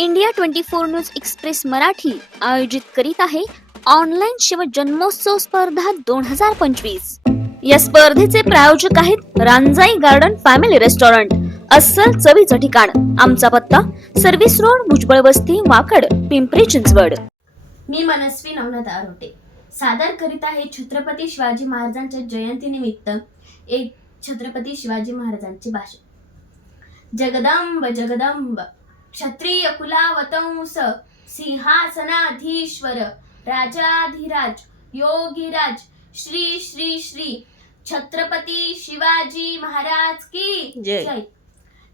India twenty four news express Marathi आयोजित करीत आहे ऑनलाईन शिव जन्मोत्सव स्पर्धा दोन हजार पंचवीस. या स्पर्धेचे प्रायोजक आहेत रांजाई गार्डन फॅमिली रेस्टॉरंट अस्सल चवीचं ठिकाण आमचा पत्ता सर्व्हिस रोड भुजबळ वस्ती वाकड पिंपरी चिंचवड. मी मनस्वी नवनाथ आरोटे. सादर करीत आहे छत्रपती शिवाजी महाराजांच्या जयंतीनिमित्त एक छत्रपती शिवाजी महाराजांची भाषण. जगदंब जगदंब. क्षत्रिय कुलावतंस सिंहासनाधीश्वर राजाधिराज योगीराज श्री श्री श्री छत्रपती शिवाजी महाराज की जय.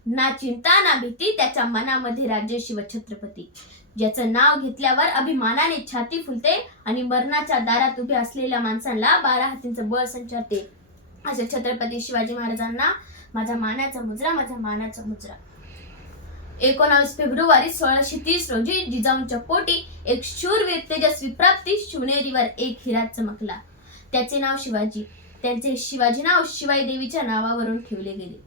ना चिंता ना भीती त्याच्या मनामध्ये राज्य शिव छत्रपती. ज्याचं नाव घेतल्यावर अभिमानाने छाती फुलते आणि मरणाच्या दारात उभे असलेल्या माणसांना बारा हातींचं बळ संचारते. अशा छत्रपती शिवाजी महाराजांना माझा मानाचा मुजरा माझा मानाचा मुजरा. एकोणावीस फेब्रुवारी सोळाशे तीस रोजी जिजाऊंच्या पोटी एक शूरवीर तेजस्वी प्राप्ती शिवनेरीवर एक हिरा चमकला. त्याचे नाव शिवाजी. त्यांचे शिवाजी नाव शिवाई देवीच्या नावावरून ठेवले गेले.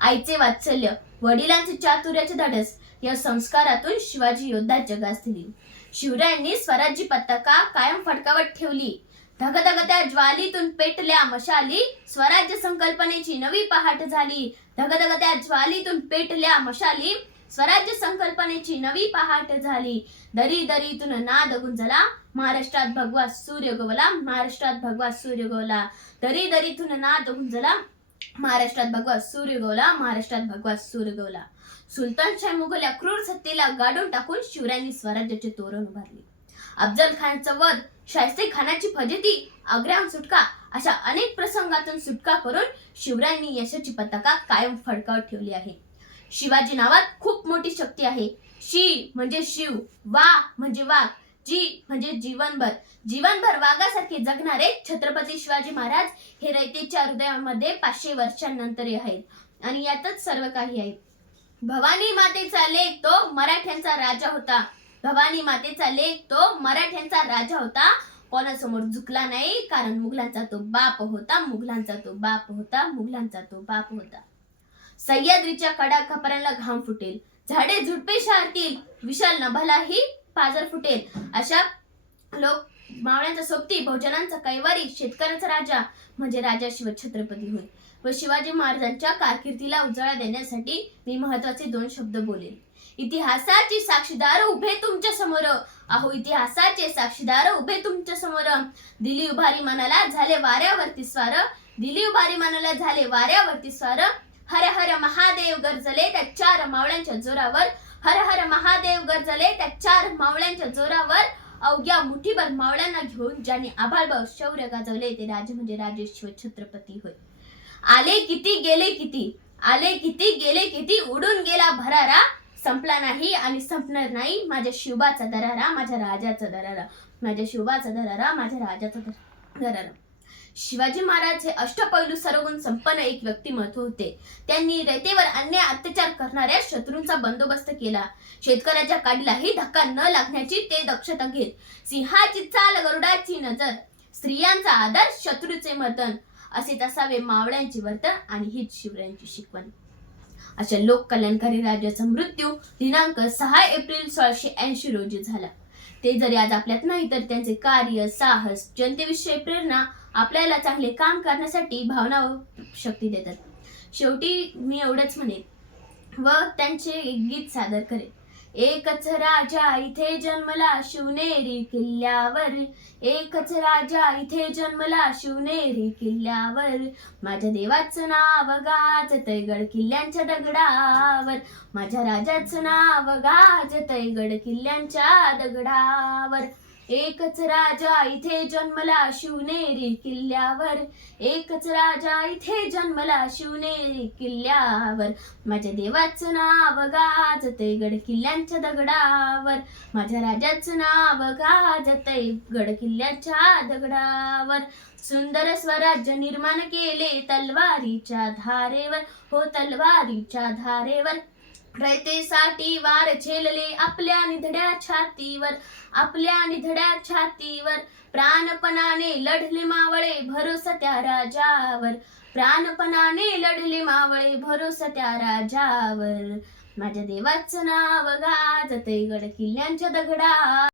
आईचे वात्सल्य वडिलांचे चातुर्याचे धाडस या संस्कारातून शिवाजी योद्धा जगास दिली. शिवरायांनी स्वराज्य पताका कायम फडकावत ठेवली. धगधगत्या ज्वालीतून पेटल्या मशाली स्वराज्य संकल्पनेची नवी पहाट झाली. धगधगत्या ज्वालीतून पेटल्या मशाली स्वराज्य संकल्पनेची नवी पहाट झाली. दरी दरीतून नाद गुंजला. महाराष्ट्रात भगवा सूर्य गोवला. महाराष्ट्रात भगवा सूर्य गोवला. दरी दरीतून नाद गुंजला. महाराष्ट्रात भगवा सूर्य गोवला. महाराष्ट्रात भगवा सूर्य गोवला. सुलतानशाह मुघल क्रूर सत्तेला गाडून टाकून शिवरायांनी स्वराज्याचे तोरण उभारले. अफजल खानचं वध शाहिस्ते खानाची फजिती आग्र्याहून सुटका अशा अनेक प्रसंगातून सुटका करून शिवरायांनी यशाची पताका कायम फडकावत ठेवली आहे. शिवाजी नावात खूप मोठी शक्ती आहे. शी म्हणजे शिव वा म्हणजे वाघ जी म्हणजे जीवनभर. जीवनभर वाघासारखे जगणारे छत्रपती शिवाजी महाराज हे रयतेच्या हृदयामध्ये पाचशे वर्षांनंतर आहेत. आणि यातच सर्व काही आहे. भवानी मातेचा लेख तो मराठ्यांचा राजा होता. भवानी मातेचा लेख तो मराठ्यांचा राजा होता. कोणासमोर झुकला नाही कारण मुघलांचा तो बाप होता मुघलांचा तो बाप होता मुघलांचा तो बाप होता. सह्याद्रीच्या कडा खपऱ्यांना घाम फुटेल. झाडे झुडपे शारतील विशाल नभालाही पाजर फुटेल. अशा लोक मावळ्यांचा सोबती भोजनांचा कैवारी शेतकऱ्याचा राजा म्हणजे राजा शिव छत्रपती होय. व शिवाजी महाराजांच्या कारकिर्दीला उजाळा देण्यासाठी मी महत्त्वाचे दोन शब्द बोलेन. इतिहासाची साक्षीदार उभे तुमच्यासमोर. अहो इतिहासाचे साक्षीदार उभे तुमच्यासमोर. दिली उभारी मनाला झाले वाऱ्यावरती स्वार. दिली उभारी मनाला झाले वाऱ्यावरती स्वार. महादेव गरजले त्या चार मावळ्यांच्या जोरावर. हर हर महादेव गरजले त्या चार मावळ्यांच्या जोरावर. अवघ्या मुठीभर मावळ्यांना घेऊन ज्यांनी आभाळभाव शौर्य गाजवले ते राजे म्हणजे राजेश्वर शिव छत्रपती होय. आले किती गेले किती? आले किती गेले किती? उडून गेला भरारा. संपला नाही आणि संपणार नाही माझ्या शिवबाचा दरारा माझ्या राजाचा दरारा. माझ्या शिवबाचा दरारा माझ्या राजाचा दरारा. शिवाजी महाराज हे अष्टपैलू सर्वगुण संपन्न एक व्यक्तिमत्व होते. त्यांनी रयतेवर अन्याय अत्याचार करणाऱ्या शत्रूंचा बंदोबस्त केला. शेतकऱ्याच्या काडीलाही धक्का न लागण्याची ते दक्षता घेत सिंहाची चाल गरुडाची नजर स्त्रियांचा आदर शत्रूचे मर्दन असे असावे मावळ्यांचे वर्तन आणि हीच शिवरायांची शिकवण. अशा लोक कल्याणकारी राजाचा मृत्यू दिनांक सहा एप्रिल सोळाशे ऐंशी रोजी झाला. ते जरी आज आपल्यात नाही तर त्यांचे कार्य साहस जनतेविषयी प्रेरणा आपल्याला चांगले काम करण्यासाठी भावना व शक्ती देतात. शेवटी मी एवढंच म्हणेन. व त्यांचे एक गीत सादर करेन. एकच राजा इथे जन्मला शिवनेरी किल्ल्यावर. एकच राजा इथे जन्मला शिवनेरी किल्ल्यावर. माझ्या देवाचं नाव गाज गड किल्ल्यांच्या दगडावर. माझ्या राजाचं नाव गाज गड किल्ल्यांच्या दगडावर. एकच राजा इथे जन्मला शिवनेरी किल्ल्यावर. एकच राजा इथे जन्मला शिवनेरी किल्ल्यावर. माझ्या देवाचं नाव गाजते गड किल्ल्यांच्या दगडावर. माझ्या राजाचं नाव गाजते गड किल्ल्याच्या दगडावर. सुंदर स्वराज्य निर्माण केले तलवारीच्या धारेवर. हो तलवारीच्या धारेवर. रयतेसाठी वार झेलले आपल्या निधड्या छातीवर आपल्या निधड्या छातीवर. प्राणपणाने लढले मावळे भरोसा त्या राजावर. प्राणपणाने लढले मावळे भरोसा त्या राजावर. माझ्या देवाचं नाव गाजते गड किल्ल्यांच्या दगडा